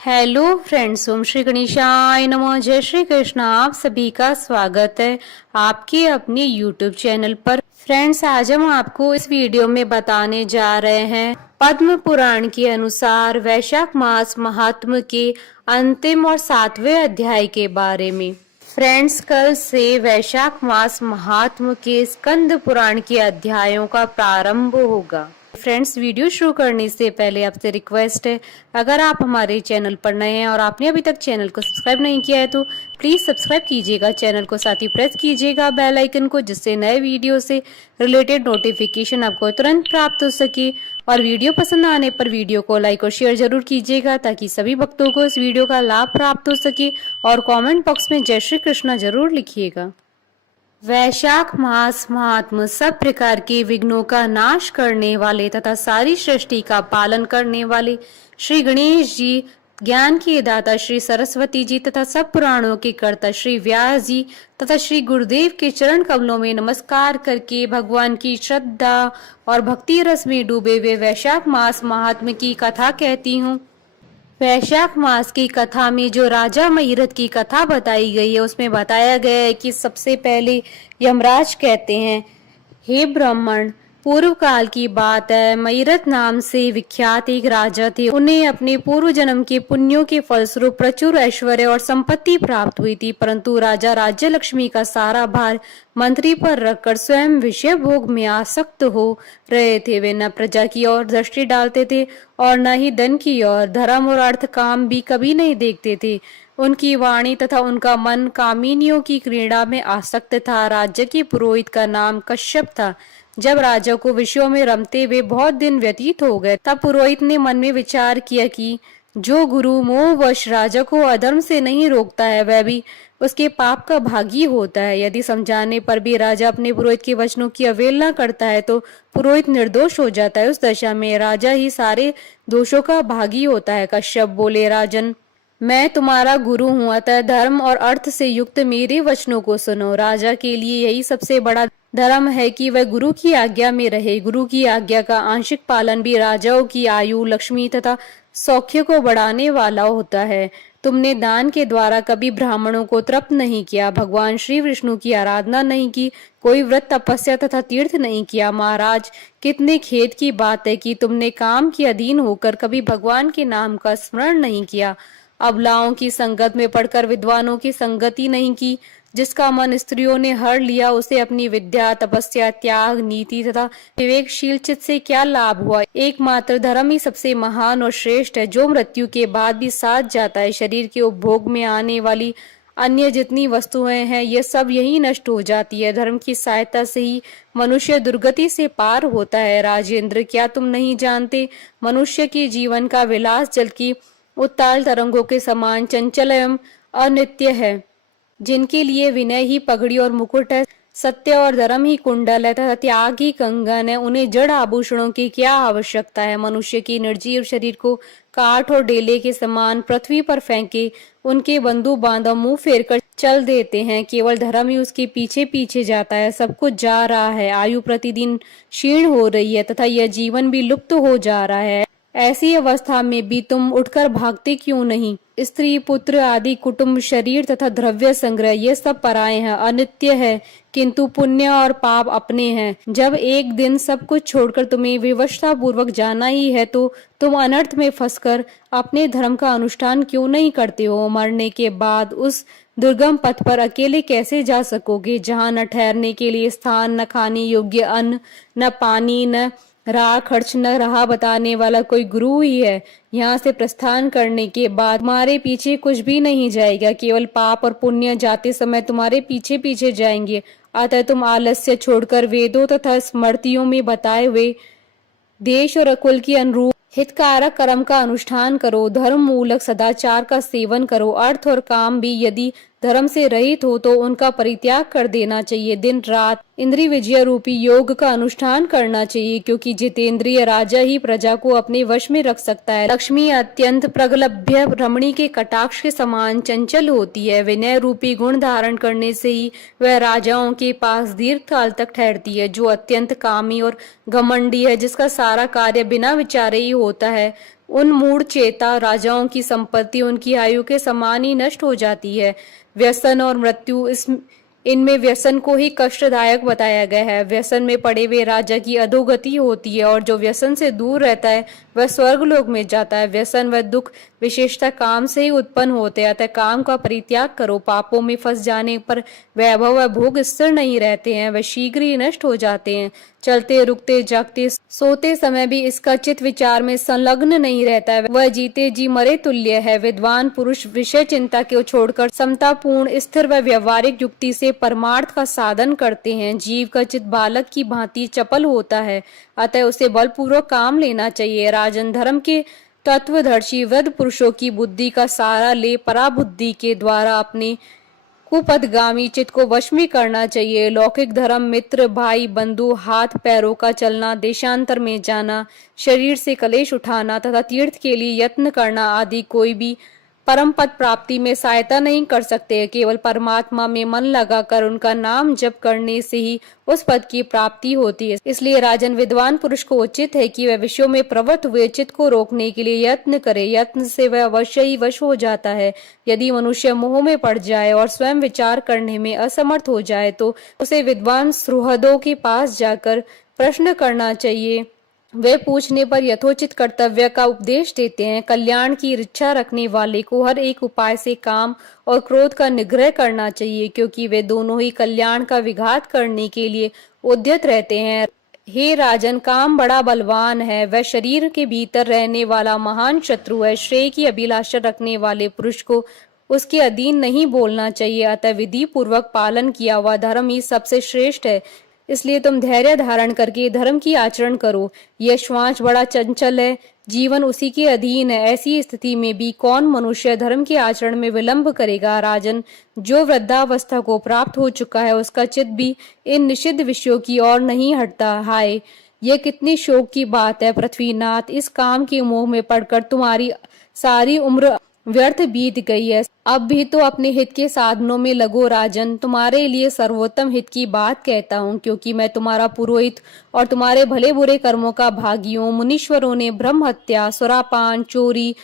Hello friends, ओम श्री गणेशाय नमः। जय श्री कृष्ण। आप सभी का स्वागत है आपके अपने यूट्यूब चैनल पर। फ्रेंड्स, आज हम आपको इस वीडियो में बताने जा रहे हैं पद्म पुराण के अनुसार वैशाख मास महात्म के अंतिम और 7वें अध्याय के बारे में। फ्रेंड्स, कल से वैशाख मास महात्म के स्कंद पुराण के अध्यायों का प्रारंभ होगा। फ्रेंड्स, वीडियो शुरू करने से पहले आपसे रिक्वेस्ट है, अगर आप हमारे चैनल पर नए हैं और आपने अभी तक चैनल को सब्सक्राइब नहीं किया है तो प्लीज सब्सक्राइब कीजिएगा चैनल को, साथ ही प्रेस कीजिएगा बेल आइकन को, जिससे नए वीडियो से रिलेटेड नोटिफिकेशन आपको तुरंत प्राप्त हो सके। और वीडियो पसंद आने पर वीडियो को लाइक और शेयर जरूर कीजिएगा ताकि सभी भक्तों को इस वीडियो का लाभ प्राप्त हो सके। और कॉमेंट बॉक्स में जय श्री कृष्ण जरूर लिखिएगा। वैशाख मास महात्म सब प्रकार के विघ्नों का नाश करने वाले तथा सारी सृष्टि का पालन करने वाले श्री गणेश जी, ज्ञान के दाता श्री सरस्वती जी तथा सब पुराणों के कर्ता श्री व्यास जी तथा श्री गुरुदेव के चरण कमलों में नमस्कार करके भगवान की श्रद्धा और भक्ति रस में डूबे हुए वैशाख मास महात्म की कथा कहती हूँ। वैशाख मास की कथा में जो राजा महिरथ की कथा बताई गई है, उसमें बताया गया है कि सबसे पहले यमराज कहते हैं, हे ब्राह्मण, पूर्व काल की बात है। महिरथ नाम से विख्यात एक राजा थे। उन्हें अपने पूर्व जन्म के पुण्यों के फलस्वरूप प्रचुर ऐश्वर्य और संपत्ति प्राप्त हुई थी, परंतु राजा राज्य लक्ष्मी का सारा भार मंत्री पर रखकर स्वयं विषय भोग में आसक्त हो रहे थे। वे न प्रजा की ओर दृष्टि डालते थे और न ही धन की ओर। धर्म और अर्थ काम भी कभी नहीं देखते थे। उनकी वाणी तथा उनका मन कामिनियों की क्रीड़ा में आसक्त था। राज्य के पुरोहित का नाम कश्यप था। जब राजा को विषयों में रमते हुए बहुत दिन व्यतीत हो गए, तब पुरोहित ने मन में विचार किया कि जो गुरु मोहवश राजा को अधर्म से नहीं रोकता है, वह भी उसके पाप का भागी होता है। यदि समझाने पर भी राजा अपने पुरोहित के वचनों की अवहेलना करता है तो पुरोहित निर्दोष हो जाता है। उस दशा में राजा ही सारे दोषों का भागी होता है। कश्यप बोले, राजन, मैं तुम्हारा गुरु हूँ, अतः धर्म और अर्थ से युक्त मेरे वचनों को सुनो। राजा के लिए यही सबसे बड़ा धर्म है कि वह गुरु की आज्ञा में रहे। गुरु की आज्ञा का आंशिक पालन भी राजाओं की आयु, लक्ष्मी तथा सौख्य को बढ़ाने वाला होता है। तुमने दान के द्वारा कभी ब्राह्मणों को तृप्त नहीं किया, भगवान श्री विष्णु की आराधना नहीं की, कोई व्रत, तपस्या तथा तीर्थ नहीं किया। महाराज, कितने खेद की बात है कि तुमने काम के अधीन होकर कभी भगवान के नाम का स्मरण नहीं किया। अबलाओं की संगत में पढ़कर विद्वानों की संगति नहीं की। जिसका मन स्त्रियों ने हर लिया, उसे अपनी विद्या, तपस्या, त्याग, नीति तथा विवेकशील चित्त से क्या लाभ हुआ। एकमात्र धर्म ही सबसे महान और श्रेष्ठ है, जो मृत्यु के बाद भी साथ जाता है। शरीर के उपभोग में आने वाली अन्य जितनी वस्तुएं हैं, ये सब यही नष्ट हो जाती है। धर्म की सहायता से ही मनुष्य दुर्गति से पार होता है। राजेंद्र, क्या तुम नहीं जानते, मनुष्य के जीवन का विलास जल की उत्ताल तरंगों के समान चंचल एवं अनित्य है। जिनके लिए विनय ही पगड़ी और मुकुट है, सत्य और धर्म ही कुंडल है तथा त्याग ही कंगन है, उन्हें जड़ आभूषणों की क्या आवश्यकता है। मनुष्य की निर्जीव शरीर को काठ और डेले के समान पृथ्वी पर फेंके उनके बंधु बांधव मुंह फेर कर चल देते हैं। केवल धर्म ही उसके पीछे पीछे जाता है। सब कुछ जा रहा है, आयु प्रतिदिन क्षीण हो रही है तथा यह जीवन भी लुप्त हो जा रहा है। ऐसी अवस्था में भी तुम उठकर भागते क्यों नहीं। स्त्री, पुत्र आदि, कुटुंब, शरीर तथा द्रव्य संग्रह, ये सब पराये हैं, अनित्य है, किंतु पुण्य और पाप अपने हैं। जब एक दिन सब कुछ छोड़कर तुम्हें विवशता पूर्वक जाना ही है, तो तुम अनर्थ में फंसकर अपने धर्म का अनुष्ठान क्यों नहीं करते हो। मरने के बाद उस दुर्गम पथ पर अकेले कैसे जा सकोगे, जहाँ न ठहरने के लिए स्थान, न खाने योग्य अन्न, न पानी, न राह खर्च, न राह बताने वाला कोई गुरु ही है। यहाँ से प्रस्थान करने के बाद तुम्हारे पीछे कुछ भी नहीं जाएगा, केवल पाप और पुण्य जाते समय तुम्हारे पीछे पीछे जाएंगे। अतः तुम आलस्य छोड़कर वेदों तथा स्मृतियों में बताए हुए देश और कुल के अनुरूप हितकारक कर्म का अनुष्ठान करो। धर्म मूलक सदाचार का सेवन करो। अर्थ और काम भी यदि धर्म से रहित हो तो उनका परित्याग कर देना चाहिए। दिन रात इंद्रिय विजय रूपी योग का अनुष्ठान करना चाहिए, क्योंकि जितेंद्रिय राजा ही प्रजा को अपने वश में रख सकता है। लक्ष्मी अत्यंत प्रगल्भ्य रमणी के कटाक्ष के समान चंचल होती है। विनय रूपी गुण धारण करने से ही वह राजाओं के पास दीर्घ काल तक ठहरती है। जो अत्यंत कामी और घमंडी है, जिसका सारा कार्य बिना विचारे ही होता है, उन मूढ़ चेता राजाओं की संपत्ति उनकी आयु के समान ही नष्ट हो जाती है। व्यसन और मृत्यु इनमें व्यसन को ही कष्टदायक बताया गया है। व्यसन में पड़े हुए राजा की अधोगति होती है और जो व्यसन से दूर रहता है वह स्वर्गलोक में जाता है। व्यसन व दुख विशेषता काम से ही उत्पन्न होते हैं, अतः काम का परित्याग करो। पापों में फंस जाने पर वैभव व भोग स्थिर नहीं रहते हैं, वह शीघ्र ही नष्ट हो जाते हैं। चलते रुकते जागते सोते समय भी इसका चित्त विचार में संलग्न नहीं रहता है, वह जीते जी मरे तुल्य है। विद्वान पुरुष विषय चिंता को छोड़कर समतापूर्ण स्थिर व व्यवहारिक युक्ति से परमार्थ का साधन करते हैं। जीव का चित्त बालक की भांति चपल होता है, अतः उसे बलपूर्वक काम लेना चाहिए। राजन, धर्म के तत्वदर्शी वृद्ध पुरुषों की बुद्धि का सारा ले पराबुद्धि के द्वारा अपने कुपथगामी चित्त को वश में करना चाहिए। लौकिक धर्म, मित्र, भाई, बंधु, हाथ पैरों का चलना, देशांतर में जाना, शरीर से कलेश उठाना तथा तीर्थ के लिए यत्न करना आदि कोई भी परम पद प्राप्ति में सहायता नहीं कर सकते। केवल परमात्मा में मन लगाकर उनका नाम जप करने से ही उस पद की प्राप्ति होती है। इसलिए राजन, विद्वान पुरुष को उचित है कि वह विषयों में प्रवृत्त हुए चित्त को रोकने के लिए यत्न करे। यत्न से वह अवश्य ही वश हो जाता है। यदि मनुष्य मोह में पड़ जाए और स्वयं विचार करने में असमर्थ हो जाए तो उसे विद्वान सुहृदों के पास जाकर प्रश्न करना चाहिए। वे पूछने पर यथोचित कर्तव्य का उपदेश देते हैं। कल्याण की इच्छा रखने वाले को हर एक उपाय से काम और क्रोध का निग्रह करना चाहिए, क्योंकि वे दोनों ही कल्याण का विघात करने के लिए उद्यत रहते हैं। हे राजन, काम बड़ा बलवान है, वह शरीर के भीतर रहने वाला महान शत्रु है। श्रेय की अभिलाषा रखने वाले पुरुष को उसके अधीन नहीं बोलना चाहिए, अतः विधि पूर्वक पालन किया हुआ धर्म ही सबसे श्रेष्ठ है। इसलिए तुम धैर्य धारण करके धर्म की आचरण करो। यह श्वास बड़ा चंचल है, जीवन उसी के अधीन है। ऐसी स्थिति में भी कौन मनुष्य धर्म के आचरण में विलंब करेगा। राजन, जो वृद्धावस्था को प्राप्त हो चुका है उसका चित्त भी इन निषिद्ध विषयों की ओर नहीं हटता। हाय, यह कितनी शोक की बात है पृथ्वीनाथ, इस काम के मोह में पड़कर तुम्हारी सारी उम्र व्यर्थ बीत गई है। अब भी तो अपने हित के साधनों में लगो। राजन, तुम्हारे लिए सर्वोत्तम हित की बात कहता हूँ, क्योंकि मैं तुम्हारा पुरोहित और तुम्हारे भले बुरे कर्मों का भागी हूँ। मुनीश्वरों ने ब्रह्म हत्या, सुरापान, चोरी,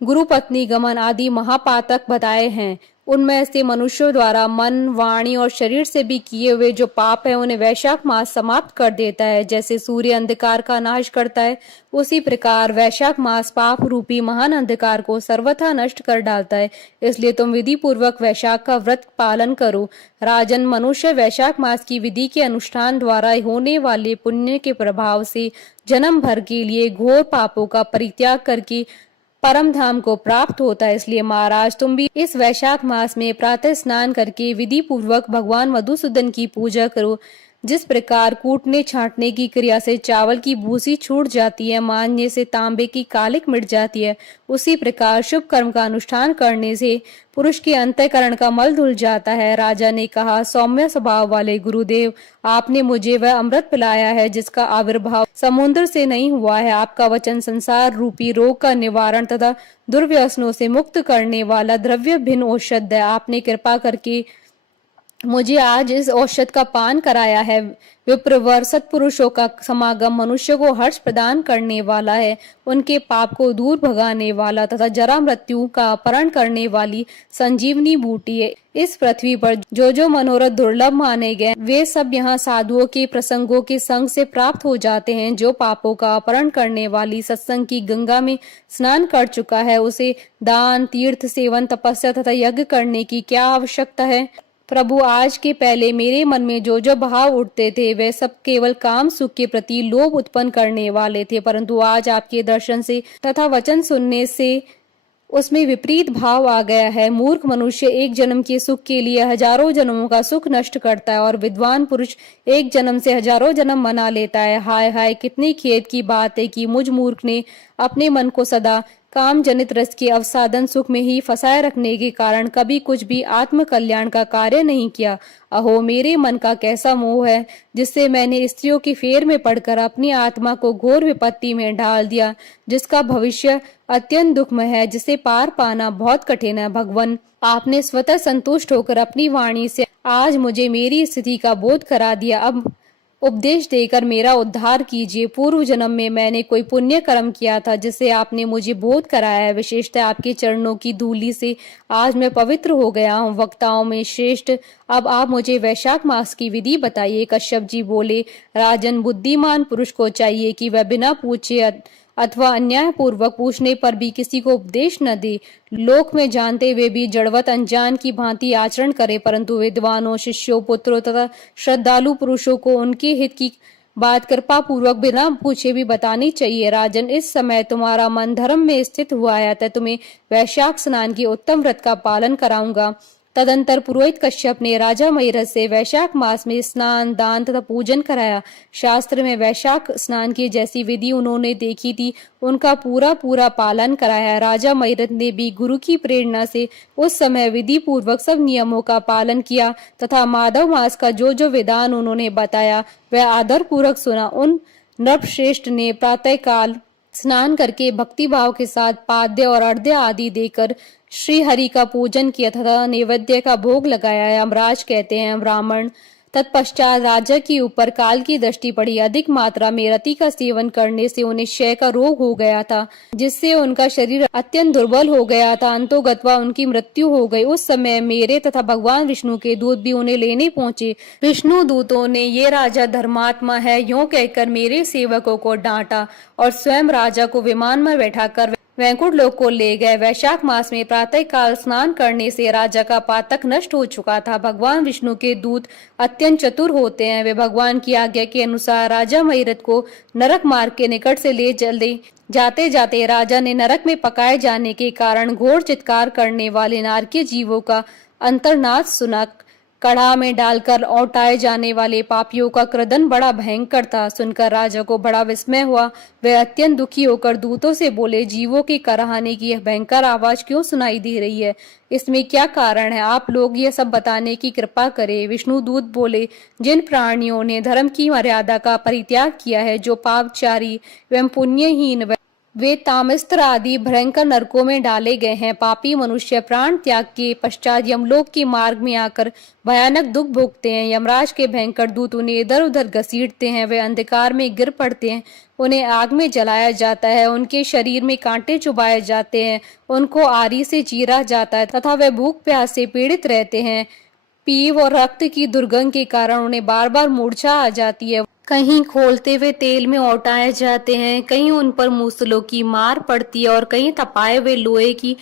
गुरुपत्नी गमन आदि महापातक बताए हैं। उनमें से मनुष्यों द्वारा मन, वाणी और शरीर से भी किए हुए जो पाप है उन्हें वैशाख मास समाप्त कर देता है। जैसे सूर्य अंधकार का नाश करता है, उसी प्रकार वैशाख मास पाप रूपी महान अंधकार को सर्वथा नष्ट कर डालता है। इसलिए तुम विधि पूर्वक वैशाख का व्रत पालन करो। राजन, मनुष्य वैशाख मास की विधि के अनुष्ठान द्वारा होने वाले पुण्य के प्रभाव से जन्म भर के लिए घोर पापों का परित्याग करके परम धाम को प्राप्त होता है। इसलिए महाराज, तुम भी इस वैशाख मास में प्रातः स्नान करके विधि पूर्वक भगवान मधुसूदन की पूजा करो। जिस प्रकार कूटने छांटने की क्रिया से चावल की भूसी छूट जाती है, मांजने से तांबे की कालिक मिट जाती है, उसी प्रकार शुभ कर्म का अनुष्ठान करने से पुरुष के अंतःकरण का मल धुल जाता है। राजा ने कहा, सौम्य स्वभाव वाले गुरुदेव, आपने मुझे वह अमृत पिलाया है जिसका आविर्भाव समुद्र से नहीं हुआ है। आपका वचन संसार रूपी रोग का निवारण तथा दुर्व्यसनों से मुक्त करने वाला द्रव्य भिन्न औषध है। आपने कृपा करके मुझे आज इस औषध का पान कराया है। विप्रवर सत्पुरुषों का समागम मनुष्य को हर्ष प्रदान करने वाला है। उनके पाप को दूर भगाने वाला तथा जरा मृत्यु का अपहरण करने वाली संजीवनी बूटी है। इस पृथ्वी पर जो जो मनोरथ दुर्लभ माने गए वे सब यहाँ साधुओं के प्रसंगों के संग से प्राप्त हो जाते हैं। जो पापों का अपहरण करने वाली सत्संग की गंगा में स्नान कर चुका है, उसे दान, तीर्थ सेवन, तपस्या तथा यज्ञ करने की क्या आवश्यकता है। प्रभु, आज के पहले मेरे मन में जो जो भाव उठते थे वे सब केवल काम सुख के प्रति लोभ उत्पन्न करने वाले थे, परंतु आज आपके दर्शन से तथा वचन सुनने से उसमें विपरीत भाव आ गया है। मूर्ख मनुष्य एक जन्म के सुख के लिए हजारों जन्मों का सुख नष्ट करता है और विद्वान पुरुष एक जन्म से हजारों जन्म मना लेता है। हाय हाय, कितनी खेद की बात है कि मुझ मूर्ख ने अपने मन को सदा काम जनित रस के अवसादन सुख में ही फंसाए रखने के कारण कभी कुछ भी आत्म कल्याण का कार्य नहीं किया। अहो, मेरे मन का कैसा मोह है जिससे मैंने स्त्रियों की फेर में पड़कर अपनी आत्मा को घोर विपत्ति में डाल दिया, जिसका भविष्य अत्यंत दुखमय है, जिसे पार पाना बहुत कठिन है। भगवान, आपने स्वतः संतुष्ट होकर अपनी वाणी से आज मुझे मेरी स्थिति का बोध करा दिया। अब उपदेश देकर मेरा उद्धार कीजिए। पूर्व जन्म में मैंने कोई पुण्य कर्म किया था जिससे आपने मुझे बोध कराया है। विशेषतः आपके चरणों की धूलि से आज मैं पवित्र हो गया हूँ। वक्ताओं में श्रेष्ठ, अब आप मुझे वैशाख मास की विधि बताइए। कश्यप जी बोले, राजन, बुद्धिमान पुरुष को चाहिए कि वह बिना पूछे अथवा अन्याय पूर्वक पूछने पर भी किसी को उपदेश न दे। लोक में जानते हुए भी जड़वत अनजान की भांति आचरण करे, परंतु विद्वानों, शिष्यों, पुत्रों तथा श्रद्धालु पुरुषों को उनके हित की बात कृपा पूर्वक बिना पूछे भी बतानी चाहिए। राजन, इस समय तुम्हारा मन धर्म में स्थित हुआ है, अतः तुम्हें वैशाख स्नान की उत्तम व्रत का पालन कराऊंगा। तदंतर पुरोहित कश्यप ने राजा महिरथ से वैशाख मास में स्नान, दान तथा पूजन कराया। शास्त्र में वैशाख स्नान की जैसी विधि उन्होंने देखी थी, उनका पूरा पूरा पालन कराया। राजा महिरथ ने भी गुरु की प्रेरणा से उस समय विधि पूर्वक सब नियमों का पालन किया तथा माधव मास का जो जो विधान उन्होंने बताया वह आदर पूर्वक सुना। उन नृपश्रेष्ठ ने प्रातः काल स्नान करके भक्ति भाव के साथ पाद्य और अर्घ्य आदि देकर श्री हरि का पूजन किया तथा नैवेद्य का भोग लगाया। यमराज कहते हैं, ब्राह्मण, तत्पश्चात राजा के ऊपर काल की दृष्टि पड़ी। अधिक मात्रा में रति का सेवन करने से उन्हें क्षय का रोग हो गया था, जिससे उनका शरीर अत्यंत दुर्बल हो गया था। अंतोगत्वा उनकी मृत्यु हो गई। उस समय मेरे तथा भगवान विष्णु के दूत भी उन्हें लेने पहुंचे। विष्णु दूतों ने, ये राजा धर्मात्मा है, यूं कहकर मेरे सेवकों को डांटा और स्वयं राजा को विमान में बैठाकर वैकुंठ लोक को ले गए। वैशाख मास में प्रातः काल स्नान करने से राजा का पातक नष्ट हो चुका था। भगवान विष्णु के दूत अत्यंत चतुर होते हैं। वे भगवान की आज्ञा के अनुसार राजा महिरथ को नरक मार्ग के निकट से ले चले। जाते जाते राजा ने नरक में पकाए जाने के कारण घोर चित्कार करने वाले नारकीय जीवों का अंतर्नाद सुना। कढ़ा में डालकर औटाए जाने वाले पापियों का क्रदन बड़ा भयंकर था। सुनकर राजा को बड़ा विस्मय हुआ। वे अत्यंत दुखी होकर दूतों से बोले, जीवों के कराहने की यह भयंकर आवाज क्यों सुनाई दे रही है? इसमें क्या कारण है? आप लोग यह सब बताने की कृपा करें। विष्णु दूत बोले, जिन प्राणियों ने धर्म की मर्यादा का परित्याग किया है, जो पापचारी एवं पुण्यहीन, वे तामस्त्र आदि भयंकर नरकों में डाले गए हैं। पापी मनुष्य प्राण त्याग के पश्चात यमलोक के मार्ग में आकर भयानक दुख भोगते हैं। यमराज के भयंकर दूत उन्हें इधर उधर घसीटते हैं। वे अंधकार में गिर पड़ते हैं, उन्हें आग में जलाया जाता है, उनके शरीर में कांटे चुभाए जाते हैं, उनको आरी से चीरा जाता है तथा वे भूख प्यास से पीड़ित रहते हैं। पीव और रक्त की दुर्गंध के कारण उन्हें बार बार मूर्छा आ जाती है। कहीं खोलते हुए तेल में औटाए जाते हैं, कहीं उन पर मूसलों की मार पड़ती है और कहीं तपाए हुए लोहे की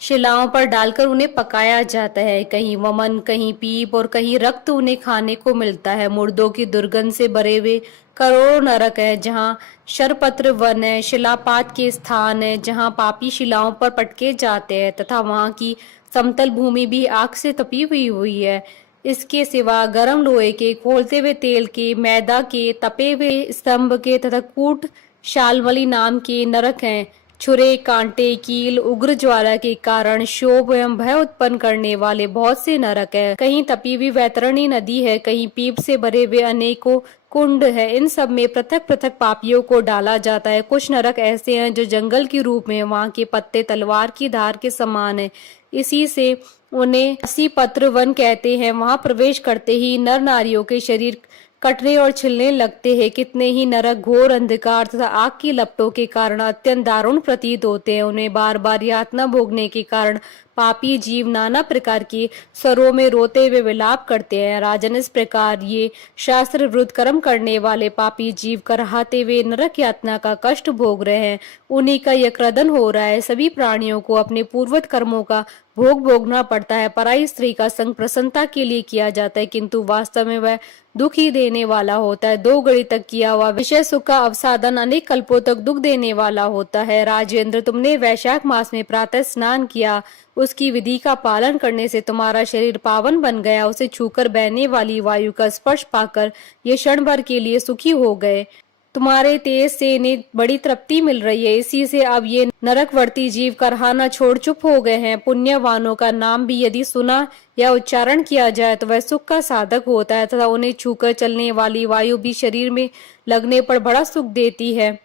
शिलाओं पर डालकर उन्हें पकाया जाता है। कहीं वमन, कहीं पीप और कहीं रक्त उन्हें खाने को मिलता है। मुर्दों की दुर्गंध से भरे हुए करोड़ों नरक है, जहाँ शरपत्र वन है, शिलापात के स्थान है जहाँ पापी शिलाओं पर पटके जाते हैं तथा वहाँ की समतल भूमि भी आग से तपी हुई है। इसके सिवा गर्म लोहे के, खोलते हुए तेल के, मैदा के, तपे हुए स्तंभ के तथा कूट शालमली नाम के नरक हैं। छुरे, कांटे, कील, उग्र ज्वाला के कारण शोभ एवं भय उत्पन्न करने वाले बहुत से नरक है। कहीं तपी हुई वैतरणी नदी है, कहीं पीप से भरे हुए अनेकों कुंड है। इन सब में पृथक पृथक पापियों को डाला जाता है। कुछ नरक ऐसे हैं जो जंगल के रूप में, वहाँ के पत्ते तलवार की धार के समान है, इसी से उन्हें असी पत्र वन कहते हैं। वहां प्रवेश करते ही नर नारियों के शरीर कटने और छिलने लगते हैं। कितने ही नरक घोर अंधकार तथा आग की लपटों के कारण अत्यंत दारुण प्रतीत होते हैं। उन्हें बार बार यातना भोगने के कारण पापी जीव नाना प्रकार के स्वरों में रोते हुए विलाप करते हैं। राजन, इस प्रकार ये शास्त्र विरुद्ध कर्म करने वाले पापी जीव कराहते हुए नरक यातना का कष्ट भोग रहे हैं। उन्हीं का यह क्रदन हो रहा है। सभी प्राणियों को अपने पूर्वत कर्मों का भोग भोगना पड़ता है। पराई स्त्री का संग प्रसन्नता के लिए किया जाता है, किंतु वास्तव में वह दुख ही देने वाला होता है। 2 घड़ी तक किया हुआ विषय सुख का अवसादन अनेक कल्पों तक दुख देने वाला होता है। राजेंद्र, तुमने वैशाख मास में प्रातः स्नान किया, उसकी विधि का पालन करने से तुम्हारा शरीर पावन बन गया। उसे छूकर बहने वाली वायु का स्पर्श पाकर ये क्षण भर के लिए सुखी हो गए। तुम्हारे तेज से इन्हें बड़ी तृप्ति मिल रही है, इसी से अब ये नरकवर्ती जीव कराहना छोड़ चुप हो गए हैं। पुण्यवानों का नाम भी यदि सुना या उच्चारण किया जाए तो वह सुख का साधक होता है तथा उन्हें छूकर चलने वाली वायु भी शरीर में लगने पर बड़ा सुख देती है।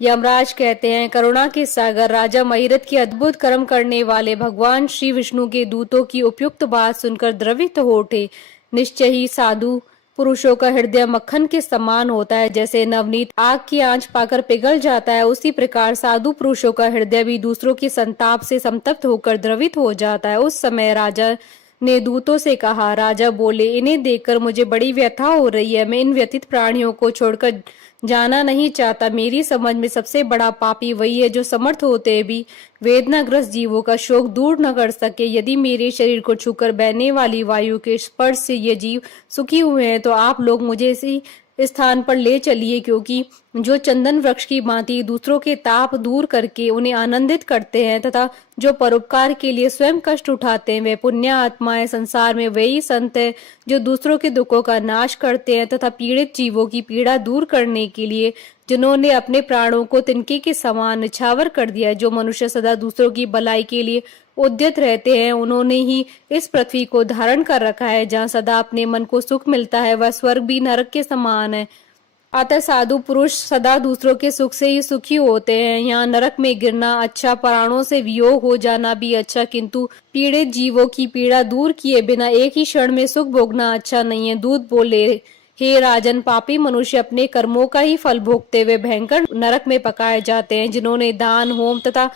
यमराज कहते हैं, करुणा के सागर राजा महिरथ के अद्भुत कर्म करने वाले भगवान श्री विष्णु के दूतों की उपयुक्त बात सुनकर द्रवित हो उठे। निश्चय ही साधु पुरुषों का हृदय मक्खन के समान होता है, जैसे नवनीत आग की आंच पाकर पिघल जाता है, उसी प्रकार साधु पुरुषों का हृदय भी दूसरों की संताप से संतप्त होकर द्रवित हो जाता है। उस समय राजा ने दूतों से कहा। राजा बोले, इन्हें देखकर मुझे बड़ी व्यथा हो रही है। मैं इन व्यथित प्राणियों को छोड़कर जाना नहीं चाहता। मेरी समझ में सबसे बड़ा पापी वही है जो समर्थ होते भी वेदनाग्रस्त जीवों का शोक दूर न कर सके। यदि मेरे शरीर को छूकर बहने वाली वायु के स्पर्श से ये जीव सुखी हुए हैं तो आप लोग मुझे इसी स्थान पर ले चलिए, क्योंकि जो चंदन वृक्ष की भांति दूसरों के ताप दूर करके उन्हें आनंदित करते हैं तथा जो परोपकार के लिए स्वयं कष्ट उठाते हैं, वे पुण्य आत्माएं संसार में वही संत है जो दूसरों के दुखों का नाश करते हैं तथा पीड़ित जीवों की पीड़ा दूर करने के लिए जिन्होंने अपने प्राणों को तिनके के समान निछावर कर दिया। जो मनुष्य सदा दूसरों की भलाई के लिए उद्यत रहते हैं, उन्होंने ही इस पृथ्वी को धारण कर रखा है। जहाँ सदा अपने मन को सुख मिलता है, वह स्वर्ग भी नरक के समान है। अतः साधु पुरुष सदा दूसरों के सुख से ही सुखी होते हैं। यहाँ नरक में गिरना अच्छा, प्राणों से वियोग हो जाना भी अच्छा, किंतु पीड़ित जीवों की पीड़ा दूर किए बिना एक ही क्षण में सुख भोगना अच्छा नहीं है। दूत बोले, हे राजन, पापी मनुष्य अपने कर्मों का ही फल भोगते हुए भयंकर नरक में पकाए जाते हैं। जिन्होंने दान, होम तथा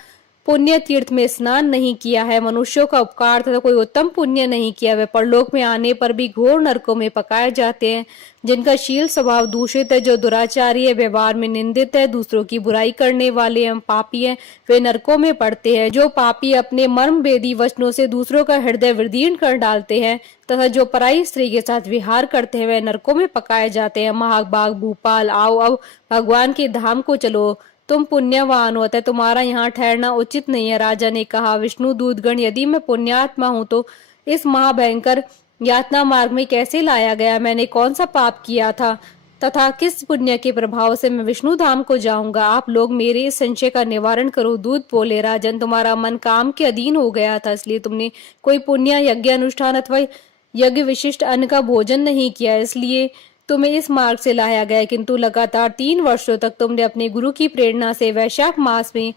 पुण्य तीर्थ में स्नान नहीं किया है, मनुष्यों का उपकार तथा कोई उत्तम पुण्य नहीं किया, वे परलोक में आने पर भी घोर नरकों में पकाए जाते हैं। जिनका शील स्वभाव दूषित है, जो दुराचारी है, व्यवहार में निंदित है, दूसरों की बुराई करने वाले एवं पापी हैं, वे नरकों में पड़ते हैं। जो पापी अपने मर्म भेदी वचनों से दूसरों का हृदय विदीर्ण कर डालते हैं तथा जो पराई स्त्री के साथ विहार करते हैं, वे नरकों में पकाए जाते हैं। महाभाग भूपाल, आओ अब भगवान के धाम को चलो, तुम पुण्यवान हो, अतः तुम्हारा यहाँ ठहरना उचित नहीं है। राजा ने कहा, विष्णु दूतगण, यदि मैं पुण्यात्मा हूँ तो इस महाभयंकर यातना मार्ग में कैसे लाया गया? मैंने कौन सा पाप किया था तथा किस पुण्य के प्रभाव से मैं विष्णु धाम को जाऊंगा? आप लोग मेरे इस संशय का निवारण करो। दूत बोले, राजन, तुम्हारा मन काम के अधीन हो गया था, इसलिए तुमने कोई पुण्य यज्ञ अनुष्ठान अथवा यज्ञ विशिष्ट अन्न का भोजन नहीं किया, इसलिए तुम्हें इस मार्ग से लाया गया। किंतु लगातार 3 वर्षों तक तुमने अपने गुरु की प्रेरणा से वैशाख मास में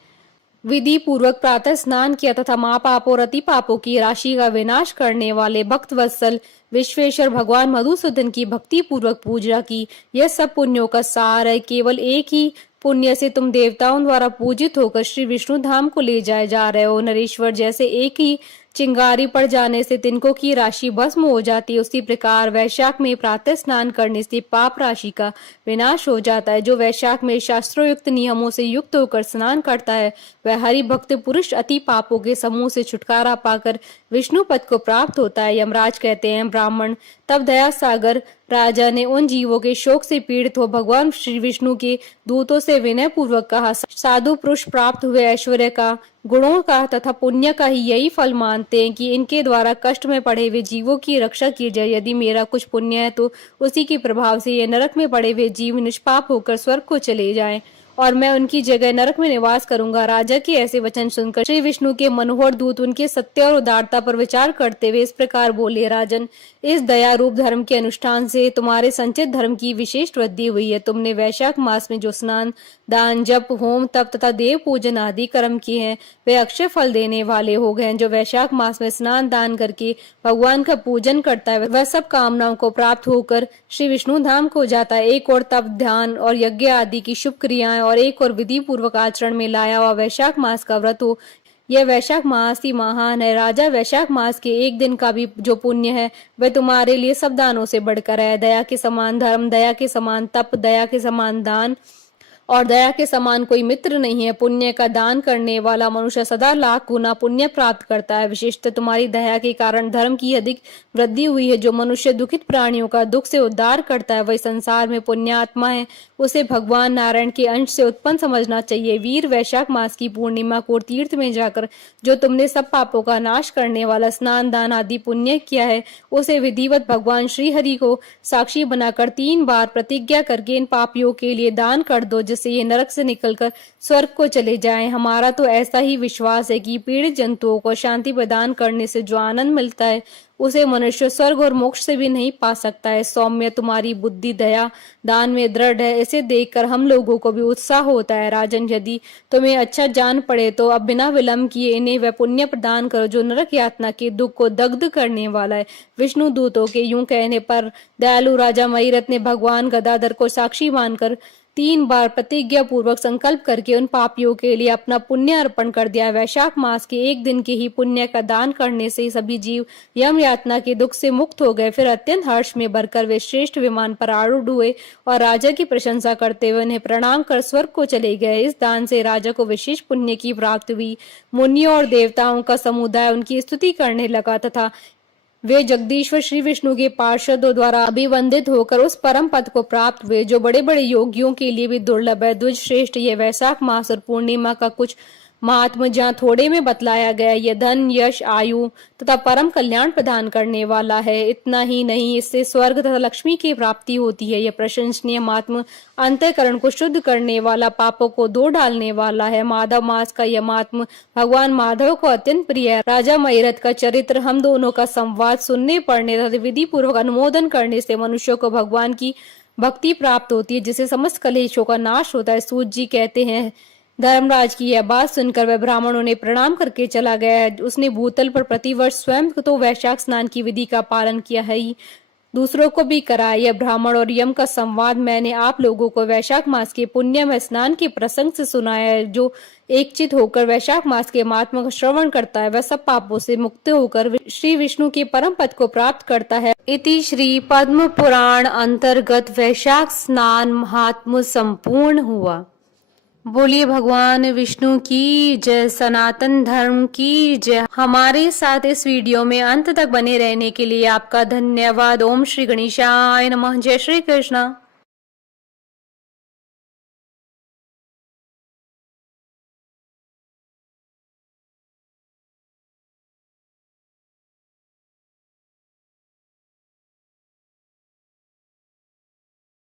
विधि पूर्वक प्रातः स्नान किया तथा महापापों और अति पापों की राशि का विनाश करने वाले भक्त वत्सल विश्वेश्वर भगवान मधुसूदन की भक्ति पूर्वक पूजा की। यह सब पुण्यों का सार है। केवल एक ही पुण्य से तुम देवताओं द्वारा पूजित होकर श्री विष्णु धाम को ले जाए जा रहे हो। नरेश्वर, जैसे एक ही चिंगारी पड़ जाने से तिनकों की राशि भस्म हो जाती है, उसी प्रकार वैशाख में प्रातः स्नान करने से पाप राशि का विनाश हो जाता है। जो वैशाख में शास्त्रोयुक्त नियमों से युक्त होकर स्नान करता है, वह हरि भक्त पुरुष अति पापों के समूह से छुटकारा पाकर विष्णु पद को प्राप्त होता है। यमराज कहते हैं, ब्राह्मण, तब दया सागर राजा ने उन जीवों के शोक से पीड़ित हो भगवान श्री विष्णु के दूतों से विनय पूर्वक कहा, साधु पुरुष प्राप्त हुए ऐश्वर्य का, गुणों का तथा पुण्य का ही यही फल मानते हैं कि इनके द्वारा कष्ट में पड़े हुए जीवों की रक्षा की जाए। यदि मेरा कुछ पुण्य है तो उसी के प्रभाव से ये नरक में पड़े हुए जीव निष्पाप होकर स्वर्ग को चले जाएं और मैं उनकी जगह नरक में निवास करूंगा। राजा के ऐसे वचन सुनकर श्री विष्णु के मनोहर दूत उनके सत्य और उदारता पर विचार करते हुए इस प्रकार बोले, राजन, इस दया रूप धर्म के अनुष्ठान से तुम्हारे संचित धर्म की विशेष वृद्धि हुई है। तुमने वैशाख मास में जो स्नान, दान, जप, होम, तप तथा देव पूजन आदि कर्म किए हैं, वे अक्षय फल देने वाले हो गए हैं। जो वैशाख मास में स्नान दान करके भगवान का पूजन करता है, वह सब कामनाओं को प्राप्त होकर श्री विष्णु धाम को जाता है। एक और तप, ध्यान और यज्ञ आदि की शुभ क्रियाएं और एक और विधि पूर्वक आचरण में लाया हुआ वैशाख मास का व्रत हो। यह वैशाख मास ही महान है। राजा, वैशाख मास के एक दिन का भी जो पुण्य है वह तुम्हारे लिए सब दानों से बढ़कर है। दया के समान धर्म, दया के समान तप, दया के समान दान और दया के समान कोई मित्र नहीं है। पुण्य का दान करने वाला मनुष्य सदा लाख गुना पुण्य प्राप्त करता है। विशिष्ट तुम्हारी दया के कारण धर्म की अधिक वृद्धि हुई है। जो मनुष्य दुखित प्राणियों का दुख से उद्धार करता है, वही संसार में पुण्यात्मा है। उसे भगवान नारायण के अंश से उत्पन्न समझना चाहिए। वीर, वैशाख मास की पूर्णिमा को तीर्थ में जाकर जो तुमने सब पापों का नाश करने वाला स्नान दान आदि पुण्य किया है, उसे विधिवत भगवान श्री हरि को साक्षी बनाकर 3 बार प्रतिज्ञा करके इन पापियों के लिए दान कर दो, जिससे ये नरक से निकलकर स्वर्ग को चले जाएं। हमारा तो ऐसा ही विश्वास है कि पीड़ित जंतुओं को शांति प्रदान करने से जो आनंद मिलता है उसे मनुष्य स्वर्ग और मोक्ष से भी नहीं पा सकता है। सौम्य, तुम्हारी बुद्धि दया दान में दृढ़ है, इसे देखकर हम लोगों को भी उत्साह होता है। राजन, यदि तुम्हें अच्छा जान पड़े तो अब बिना विलंब किए इन्हें वह पुण्य प्रदान करो जो नरक यातना के दुख को दग्ध करने वाला है। विष्णु दूतों के यूं कहने पर दयालु राजा महीरथ ने भगवान गदाधर को साक्षी मानकर 3 बार प्रतिज्ञा पूर्वक संकल्प करके उन पापियों के लिए अपना पुण्य अर्पण कर दिया। वैशाख मास के एक दिन के ही पुण्य का दान करने से सभी जीव यम यातना के दुख से मुक्त हो गए। फिर अत्यंत हर्ष में भरकर वे श्रेष्ठ विमान पर आरूढ़ हुए और राजा की प्रशंसा करते हुए उन्हें प्रणाम कर स्वर्ग को चले गए। इस दान से राजा को विशेष पुण्य की प्राप्ति हुई। मुनियों और देवताओं का समुदाय उनकी स्तुति करने लगा तथा वे जगदीश्वर श्री विष्णु के पार्षदों द्वारा अभिवंदित होकर उस परम पद को प्राप्त हुए जो बड़े बड़े योगियों के लिए भी दुर्लभ है। द्विज श्रेष्ठ, ये वैशाख मास और पूर्णिमा का कुछ महात्मा जहाँ थोड़े में बतलाया गया, यह धन यश आयु तथा परम कल्याण प्रदान करने वाला है। इतना ही नहीं, इससे स्वर्ग तथा लक्ष्मी की प्राप्ति होती है। यह प्रशंसनीय महात्मा अंतःकरण को शुद्ध करने वाला, पापों को धो डालने वाला है। माधव मास का यह महात्मा भगवान माधव को अत्यंत प्रिय है। राजा महीरथ का चरित्र, हम दोनों का संवाद सुनने पढ़ने तथा विधि पूर्वक अनुमोदन करने से मनुष्यों को भगवान की भक्ति प्राप्त होती है, जिससे समस्त कलेशों का नाश होता है। सूत जी कहते हैं, धर्मराज की यह बात सुनकर वह ब्राह्मणों ने प्रणाम करके चला गया। उसने भूतल पर प्रतिवर्ष स्वयं तो वैशाख स्नान की विधि का पालन किया है ही, दूसरों को भी कराया। यह ब्राह्मण और यम का संवाद मैंने आप लोगों को वैशाख मास के पुण्य में स्नान के प्रसंग से सुनाया है। जो एकचित होकर वैशाख मास के महात्मा का श्रवण करता है वह सब पापों से मुक्त होकर श्री विष्णु के परम पद को प्राप्त करता है। इति श्री पद्म पुराण अंतर्गत वैशाख स्नान महात्म्य संपूर्ण हुआ। बोलिए भगवान विष्णु की जय, सनातन धर्म की जय। हमारे साथ इस वीडियो में अंत तक बने रहने के लिए आपका धन्यवाद। ओम श्री गणेशाय नमः। जय श्री कृष्ण।